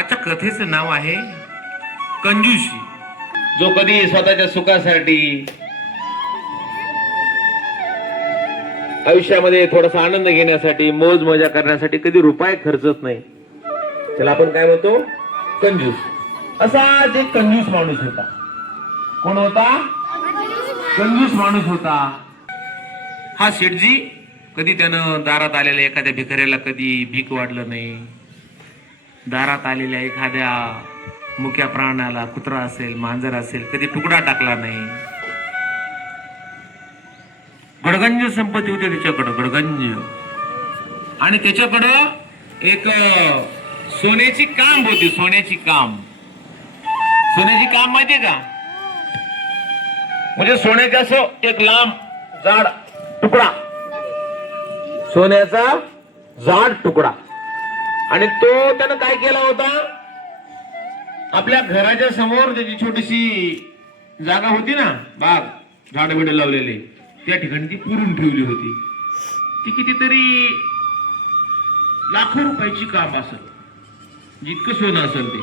आजच्या कथेचं नाव आहे कंजूशी. जो कधी स्वतःच्या सुखासाठी आयुष्यामध्ये थोडासा आनंद घेण्यासाठी मोज मजा करण्यासाठी कधी रुपये खर्चत नाही. त्याला आपण काय म्हणतो? कंजूस. असाच एक कंजूस माणूस होता. कोण होता? कंजूस माणूस होता. हा शेठजी कधी त्यानं दारात आलेल्या एखाद्या भिकाऱ्याला कधी भीक वाढलं नाही? दारात आलेल्या एखाद्या मुक्या प्राण्याला कुत्रा असेल मांजर असेल कधी तुकडा टाकला नाही. गडगंज संपत्ती होती त्याच्याकडं गडगंज. आणि त्याच्याकडं एक सोन्याची काम होती सोन्याची काम सोन्याची काम माहितीये का? म्हणजे सोन्याच्या असं एक लांब जाड तुकडा. सोन्याचा जाड तुकडा. आणि तो त्यानं काय केला होता? आपल्या घराच्या समोर त्याची छोटीशी जागा होती ना बाग झाड बिड लावलेले. त्या ठिकाणी ती पुरून ठेवली होती. ती कितीतरी लाखो रुपयाची काम असेल. जितकं सोनं असेल ते.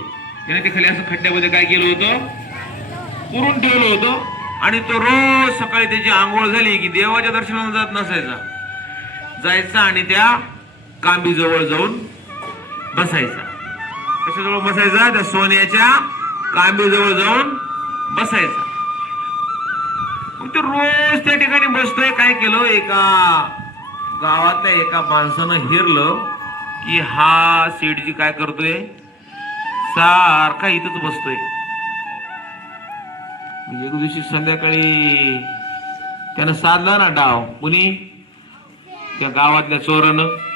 त्याने ते खाली असं खड्ड्यामध्ये काय केलं होतं? पुरून ठेवलं होतं. आणि तो रोज सकाळी त्याची आंघोळ झाली की देवाच्या दर्शनाला जात नसायचा. जायचा आणि त्या कांबी जवळ जाऊन बसायचा. कशाजवळ बसायचा? त्या सोन्याच्या कांबीजवळ जाऊन बसायचा. मग तो रोज त्या ठिकाणी बसतोय. काय केलं? एका गावातल्या एका माणसानं हिरलं की हा सेठजी काय करतोय? सारखा इथंच बसतोय. एक दिवशी संध्याकाळी त्यानं साधला ना डाव. कुणी? त्या गावातल्या चोरानं.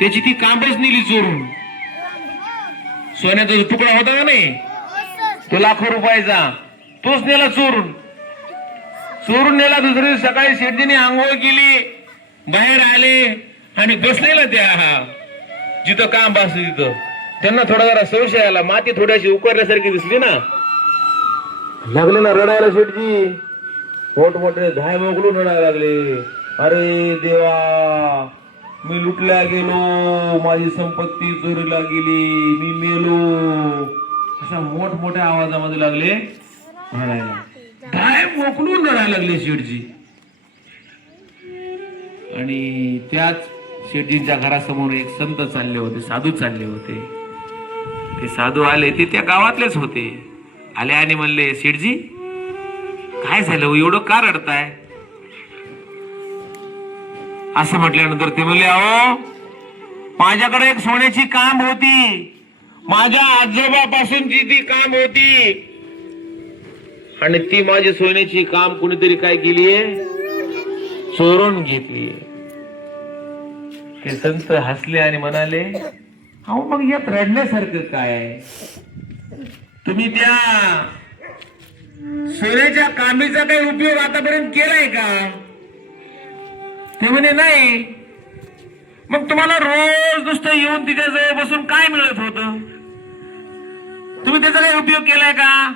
त्याची ती कांबच नेली चोरून. सोन्याचा जो तुकडा होता का नाही? तो लाखो रुपयाचा. तोच नेला चोरून. चोरून नेला दुसरी सकाळी शेठजीने आंघोळ केली बाहेर आले आणि बसलेला त्या हा. जिथं काम बसत तिथं. त्यांना थोडा जरा संशय आला. माती थोड्याशी उकरल्यासारखी दिसली ना. लागले ना रडायला शेठजी. मोठमोठे धाय मोगलून रडायला लागले. अरे देवा. मी लुटल्या गेलो माझी संपत्ती चोरीला गेली मी मेलो. अशा मोठमोठ्या आवाजामध्ये लागले. म्हणायला काय मोकलून रडायला लागले शेठजी. आणि त्याच शेठजींच्या घरासमोर एक संत चालले होते साधू चालले होते. ते साधू आले ते त्या गावातलेच होते. आले आणि म्हणले शेठजी काय झालं? एवढं का रडताय? असं म्हटल्यानंतर ते म्हणले अहो माझ्याकडे एक सोन्याची काम होती. माझ्या आजोबापासूनची ती काम होती. आणि ती माझी सोन्याची काम कुणीतरी काय केलीये? चोरून घेतलीये. ते संत हसले आणि म्हणाले अहो मग यात रडण्यासारखं काय तुम्ही त्या सोन्याच्या कामीचा काही उपयोग आतापर्यंत केलाय का? ते म्हणे नाही. मग तुम्हाला रोज नुसतं येऊन तिच्या जवळ बसून काय मिळत होत तुम्ही त्याचा काही उपयोग केलाय का?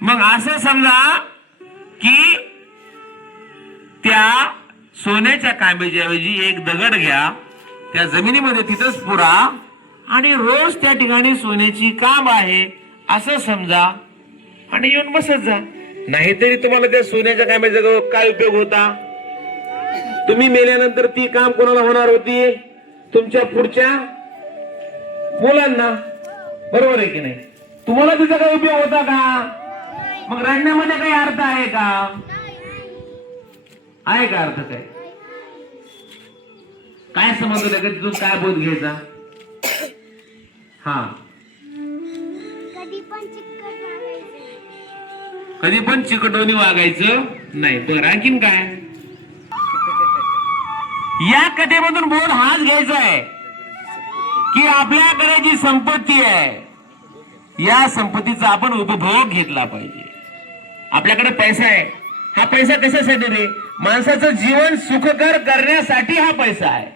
मग असं समजा की त्या सोन्याच्या कांब्याच्या ऐवजी एक दगड घ्या त्या जमिनीमध्ये तिथंच पुरा आणि रोज त्या ठिकाणी सोन्याची काम आहे असं समजा आणि येऊन बसत जा. नाहीतरी तुम्हाला त्या सोन्याच्या कांब्याचा काय उपयोग होता? तुम्ही मेल्यानंतर ती काम कोणाला होणार होती? तुमच्या पुढच्या मुलांना? बरोबर आहे की नाही? तुम्हाला तिचा काही उपयोग होता का? मग रडण्यामध्ये काही अर्थ आहे का? आहे का अर्थ काय काय समजलं का तिथून काय बोध घ्यायचा? हा. कधी पण चिकटवणी वागायचं? नाही. बरं आणखीन काय? या कथेमधून बोध हाच घ्यायचा आहे की आपल्याकडे जी संपत्ती आहे या संपत्तीचा आपण उपभोग घेतला पाहिजे. आपल्याकडे पैसा आहे. हा पैसा कशासाठी रे? माणसाचं जीवन सुखकर करण्यासाठी हा पैसा आहे.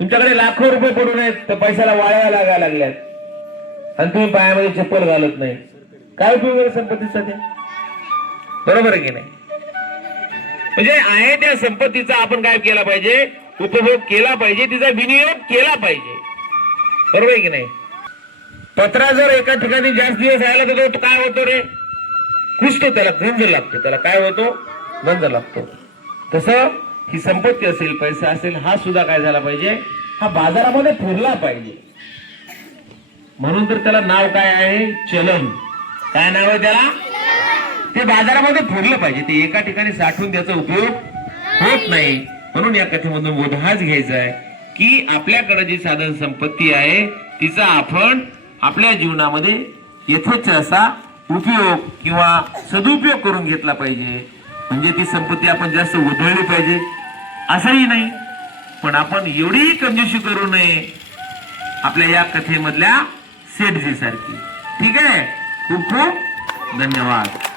तुमच्याकडे लाखो रुपये पडून आहेत तर पैशाला वाळायला लागायला लागल्यात. आणि तुम्ही पायामध्ये चप्पल घालत नाही. काय उपयोग संपत्तीसाठी? बरोबर आहे की नाही? म्हणजे आहे त्या संपत्तीचा आपण काय केला पाहिजे? उपभोग केला पाहिजे तिचा विनियोग केला पाहिजे. बरोबर आहे की नाही? पत्रा जर एका ठिकाणी जास्त दिवस राहिला तर तो काय होतो रे? खुसतो त्याला गंज लागतो. त्याला काय होतो? गंज लागतो. तसं ही संपत्ती असेल पैसा असेल हा सुद्धा काय झाला पाहिजे? हा बाजारामध्ये फिरला पाहिजे. म्हणून तर त्याला नाव काय आहे? चलन. काय नाव आहे त्याला? ते बाजारामध्ये फिरलं पाहिजे. ते एका ठिकाणी साठवून त्याचा उपयोग होत नाही. म्हणून या कथेमधून बोध घ्यायचा आहे की आपल्याकडे जी साधन संपत्ती आहे तिचा आपण आपल्या जीवनामध्ये यथेच्छ असा उपयोग किंवा सदुपयोग करून घेतला पाहिजे. म्हणजे ती संपत्ती आपण जास्त उधळली पाहिजे. असंही नाही. पण आपण एवढीही कंजूशी करू नये. आपल्या या कथेमधल्या सेठजी सारखी. ठीक आहे? खूप खूप धन्यवाद.